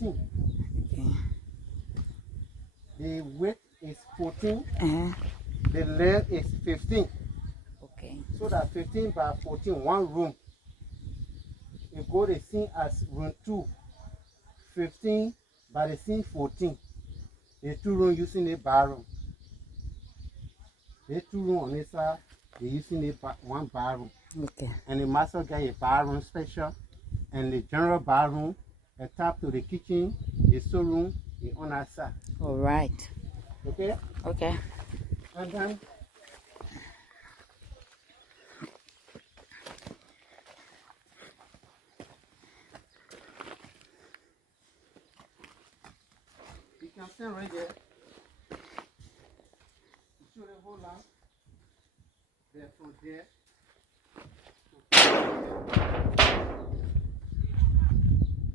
14. Okay. The width is 14. Uh-huh. The length is 15. Okay. So that 15 by 14, one room. You go the same as room 2. 15 by the same 14. The 2 room using the bathroom. The 2 room on this side, they using the one bathroom. Okay. And the master got a bathroom special. And the general bathroom, attached to the kitchen, the storeroom, is on that side. All right. Okay? Okay. And then you can stand right there. You show the whole lamp. There from there.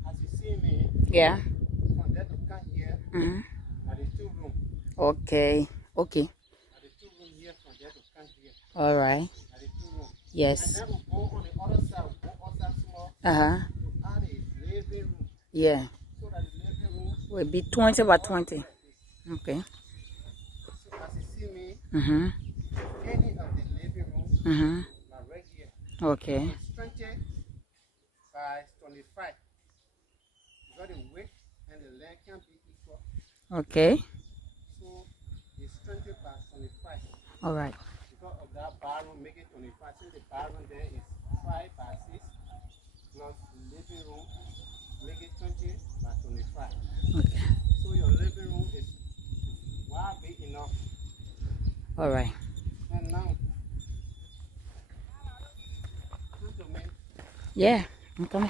As you see me, Yeah. from there to come here, at the 2 room. Okay. Okay. At the 2 room here, from there to come here. All right. At the 2 room. Yes. And then we'll go on the other side, we'll go outside small. Uh-huh. To add a living room. Yeah. So that the living room Will be 20 by 20. Okay. So as you see me, Mm-hmm. any of the living room Mm-hmm. are right here. Okay. It's 20 by 25. Because the width and the length can be equal. Okay. So it's 20 by 25. All right. Because of that bathroom, make it 25. Since the bathroom there is 5 by 6 plus the living room, make it 20 by 25. Okay. So your living room is wide big enough. All right. And now, come to me. Yeah. I'm coming.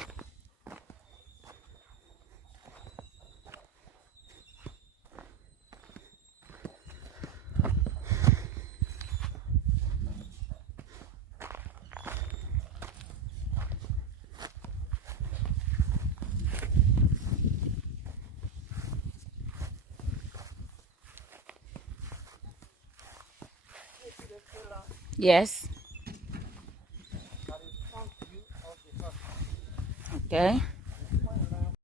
Yes. That is front view of the house. Okay.